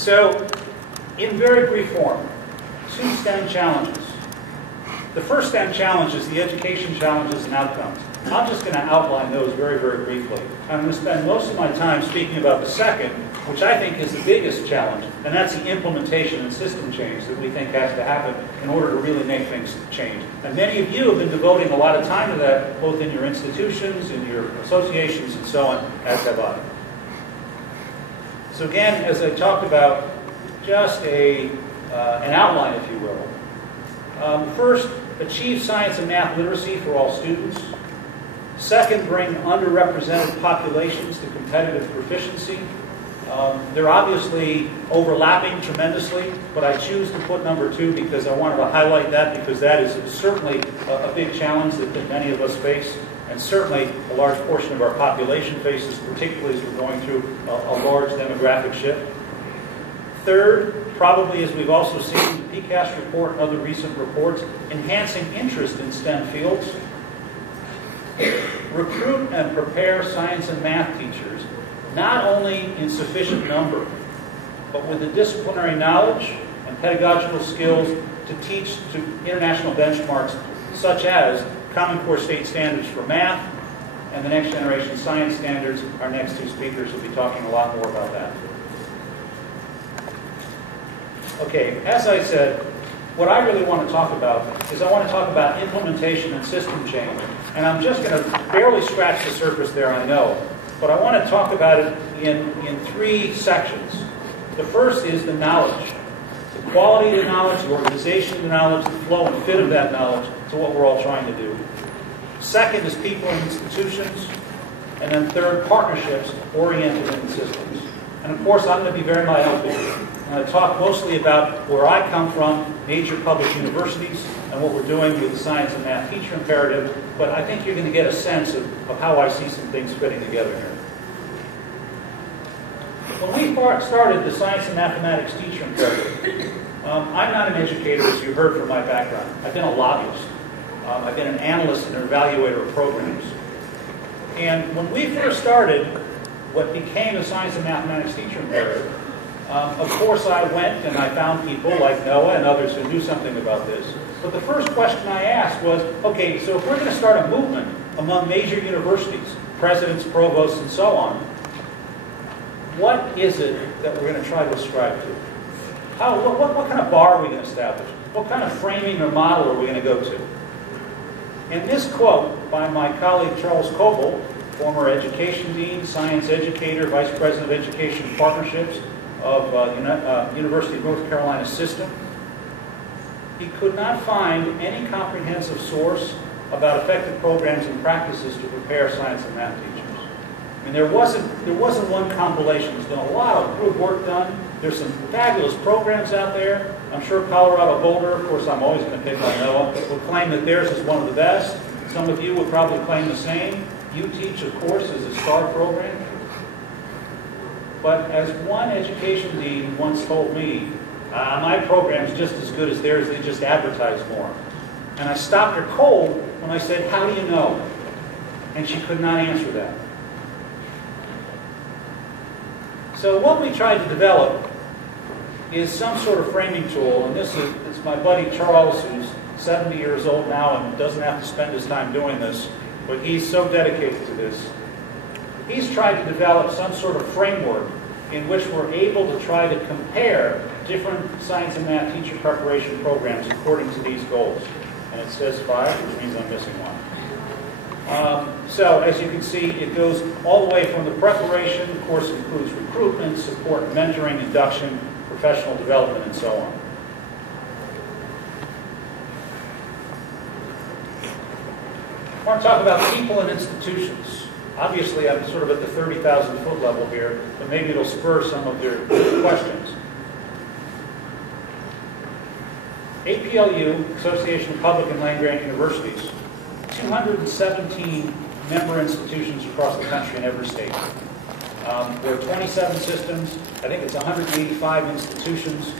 So, in very brief form, 2 STEM challenges. The first STEM challenge is the education challenges and outcomes. I'm just going to outline those very, very briefly. I'm going to spend most of my time speaking about the second, which I think is the biggest challenge, and that's the implementation and system change that we think has to happen in order to really make things change. And many of you have been devoting a lot of time to that, both in your institutions, in your associations, and so on, as have I. So again, as I talked about, just an outline, if you will. First, achieve science and math literacy for all students. Second, bring underrepresented populations to competitive proficiency. They're obviously overlapping tremendously, but I choose to put number 2 because I wanted to highlight that, because that is certainly a big challenge that many of us face, and certainly a large portion of our population faces, particularly as we're going through a large demographic shift. Third, probably as we've also seen in the PCAST report and other recent reports, enhancing interest in STEM fields. Recruit and prepare science and math teachers, not only in sufficient number, but with the disciplinary knowledge and pedagogical skills to teach to international benchmarks, such as Common Core State Standards for Math and the Next Generation Science Standards. Our next 2 speakers will be talking a lot more about that. Okay, as I said, what I really want to talk about is I want to talk about implementation and system change. And I'm just going to barely scratch the surface there, I know. But I want to talk about it in 3 sections. The first is the knowledge. The quality of the knowledge, the organization of the knowledge, the flow and fit of that knowledge to what we're all trying to do. Second is people and institutions. And then third, partnerships oriented in systems. And of course, I'm going to be very myopic. I'm going to talk mostly about where I come from, major public universities, and what we're doing with the science and math teacher imperative, but I think you're going to get a sense of how I see some things fitting together here. When we started the science and mathematics teacher imperative, I'm not an educator, as you heard from my background. I've been a lobbyist. I've been an analyst and an evaluator of programs. And when we first started what became the science and mathematics teacher imperative, of course I went and I found people like Noah and others who knew something about this. But the first question I asked was, okay, so if we're going to start a movement among major universities, presidents, provosts, and so on, what is it that we're going to try to ascribe to? What kind of bar are we going to establish? What kind of framing or model are we going to go to? And this quote by my colleague Charles Coble, former education dean, science educator, vice president of education and partnerships of University of North Carolina System, he could not find any comprehensive source about effective programs and practices to prepare science and math teachers. I mean, there wasn't one compilation. There's been a lot of good work done. There's some fabulous programs out there. I'm sure Colorado Boulder, of course I'm always going to pick on Noah, would claim that theirs is one of the best. Some of you would probably claim the same. You Teach, of course, is a star program. But as one education dean once told me, my program's just as good as theirs, they just advertise more. And I stopped her cold when I said, how do you know? And she could not answer that. So what we tried to develop is some sort of framing tool, and this is my buddy Charles, who's 70 years old now and doesn't have to spend his time doing this, but he's so dedicated to this. He's tried to develop some sort of framework in which we're able to try to compare different science and math teacher preparation programs according to these goals. And it says 5, which means I'm missing one. So as you can see, it goes all the way from the preparation, of course it includes recruitment, support, mentoring, induction, professional development, and so on. I want to talk about people and institutions. Obviously, I'm sort of at the 30,000 foot level here, but maybe it'll spur some of your questions. APLU, Association of Public and Land-Grant Universities, 217 member institutions across the country in every state. There are 27 systems. I think it's 185 institutions.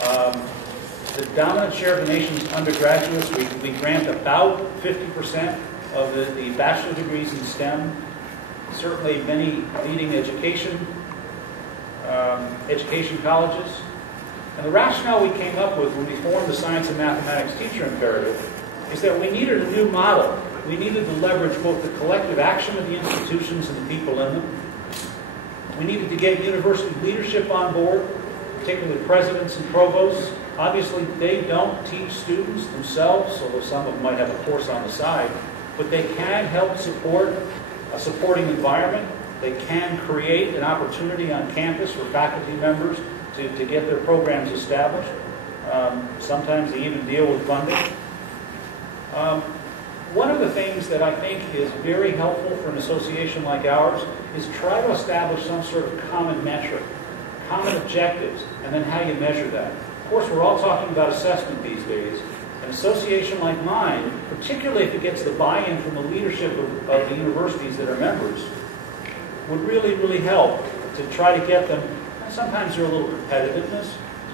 The dominant share of the nation's undergraduates, we grant about 50% of the bachelor degrees in STEM. Certainly many leading education education colleges. And the rationale we came up with when we formed the Science and Mathematics Teacher Imperative is that we needed a new model. We needed to leverage both the collective action of the institutions and the people in them. We needed to get university leadership on board, particularly presidents and provosts. Obviously, they don't teach students themselves, although some of them might have a course on the side, but they can help support a supporting environment. They can create an opportunity on campus for faculty members to get their programs established. Sometimes they even deal with funding. One of the things that I think is very helpful for an association like ours is try to establish some sort of common metric, common objectives, and then how you measure that. Of course, we're all talking about assessment these days. An association like mine, particularly if it gets the buy-in from the leadership of the universities that are members, would really, really help to try to get them. Sometimes there's a little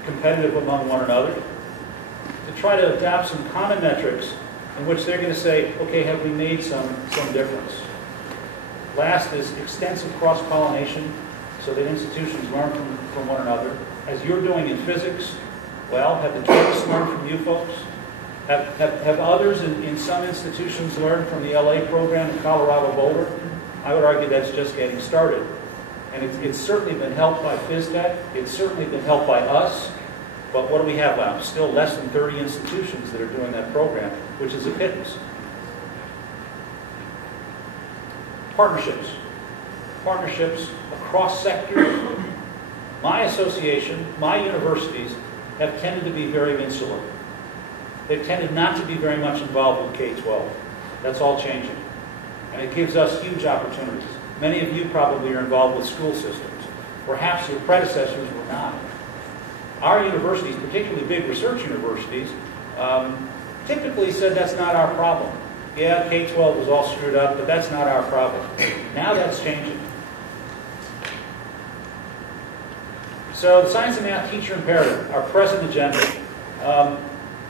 competitive among one another, to try to adapt some common metrics in which they're going to say, okay, have we made some difference? Last is extensive cross-pollination, so that institutions learn from one another. As you're doing in physics, well, have the kids learn from you folks? Have others in some institutions learned from the LA program in Colorado Boulder? I would argue that's just getting started. And it's certainly been helped by PhysTech. It's certainly been helped by us. But what do we have now? Still less than 30 institutions that are doing that program, which is a pittance. Partnerships. Partnerships across sectors. My association, my universities, have tended to be very insular. They've tended not to be very much involved with K-12. That's all changing. And it gives us huge opportunities. Many of you probably are involved with school systems. Perhaps your predecessors were not. Our universities, particularly big research universities, typically said that's not our problem. Yeah, K-12 was all screwed up, but that's not our problem. Now that's changing. So the Science and Math Teacher Imperative, our present agenda.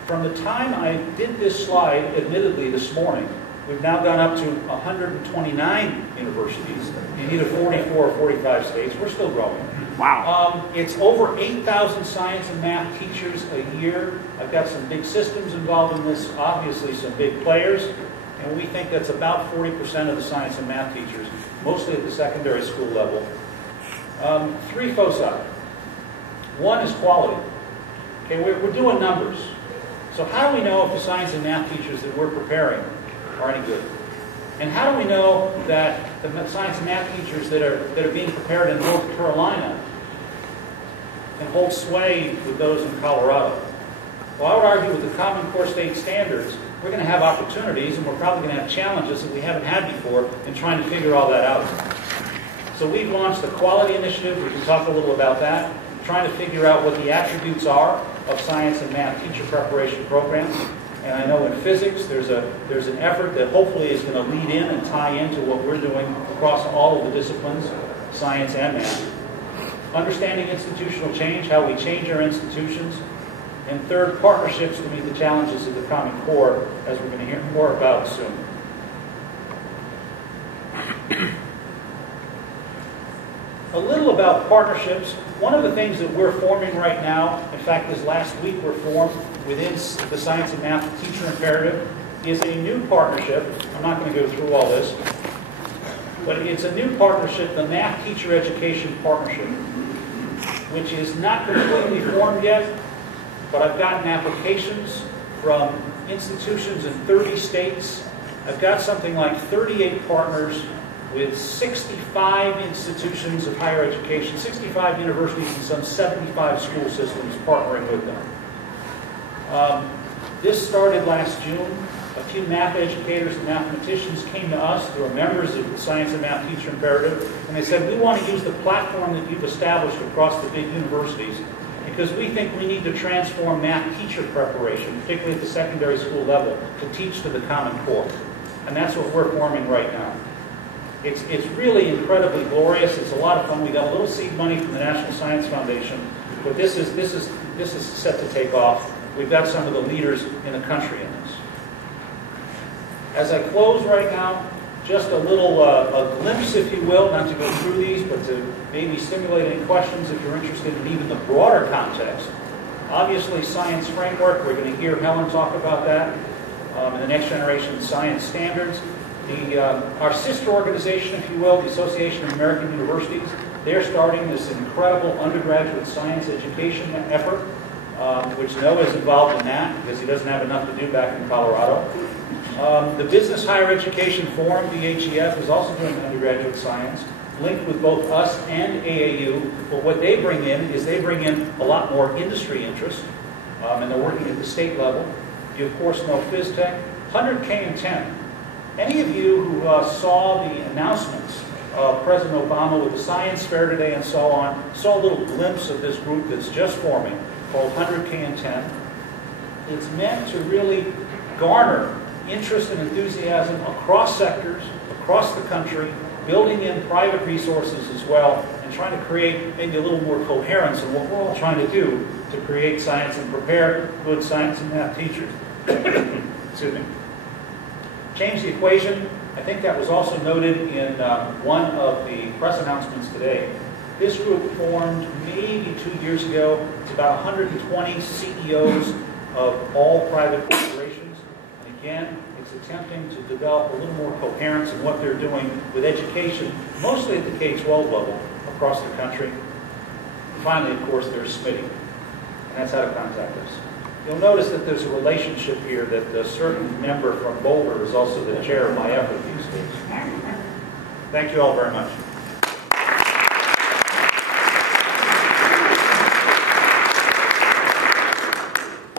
From the time I did this slide, admittedly this morning, we've now gone up to 129 universities in either 44 or 45 states. We're still growing. Wow. It's over 8,000 science and math teachers a year. I've got some big systems involved in this, obviously some big players, and we think that's about 40% of the science and math teachers, mostly at the secondary school level. Three foci. One is quality. Okay, we're doing numbers. So how do we know if the science and math teachers that we're preparing are any good? And how do we know that the science and math teachers that are being prepared in North Carolina can hold sway with those in Colorado? Well, I would argue with the Common Core State Standards, we're going to have opportunities and we're probably going to have challenges that we haven't had before in trying to figure all that out. So we've launched the Quality Initiative. We can talk a little about that. Trying to figure out what the attributes are of science and math teacher preparation programs. And I know in physics there's an effort that hopefully is going to lead in and tie into what we're doing across all of the disciplines, science and math. Understanding institutional change, how we change our institutions. And third, partnerships to meet the challenges of the Common Core, as we're going to hear more about soon. A little about partnerships. One of the things that we're forming right now, in fact, this last week we're formed within the Science and Math Teacher Imperative, is a new partnership. I'm not going to go through all this, but it's a new partnership, the Math Teacher Education Partnership, which is not completely formed yet, but I've gotten applications from institutions in 30 states. I've got something like 38 partners with 65 institutions of higher education, 65 universities, and some 75 school systems partnering with them. This started last June. A few math educators and mathematicians came to us who are members of the Science and Math Teacher Imperative, and they said, we want to use the platform that you've established across the big universities because we think we need to transform math teacher preparation, particularly at the secondary school level, to teach to the Common Core. And that's what we're forming right now. It's really incredibly glorious. It's a lot of fun. We got a little seed money from the National Science Foundation, but this is set to take off. We've got some of the leaders in the country in this. As I close right now, just a little a glimpse, if you will, not to go through these, but to maybe stimulate any questions if you're interested in even the broader context. Obviously, science framework, we're going to hear Helen talk about that, and the next generation science standards. Our sister organization, if you will, the Association of American Universities, they're starting this incredible undergraduate science education effort, which Noah is involved in that because he doesn't have enough to do back in Colorado. The Business Higher Education Forum, BHEF, is also doing undergraduate science, linked with both us and AAU. But what they bring in is they bring in a lot more industry interest, and they're working at the state level. You, of course, know PhysTech. 100K and 10. Any of you who saw the announcements of President Obama with the Science Fair today and so on, saw a little glimpse of this group that's just forming called 100K and 10. It's meant to really garner interest and enthusiasm across sectors, across the country, building in private resources as well, and trying to create maybe a little more coherence in what we're all trying to do to create science and prepare good science and math teachers. Excuse me. Change the equation. I think that was also noted in one of the press announcements today. This group formed maybe 2 years ago. It's about 120 CEOs of all private corporations. And again, it's attempting to develop a little more coherence in what they're doing with education, mostly at the K-12 level across the country. And finally, of course, there's SMTI, and that's how to contact us. You'll notice that there's a relationship here that a certain member from Boulder is also the chair of my effort these days. Thank you all very much.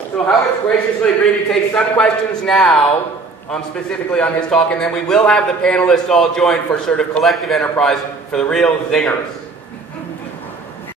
So Howard's graciously agreed to take some questions now, specifically on his talk, and then we will have the panelists all join for sort of collective enterprise for the real zingers.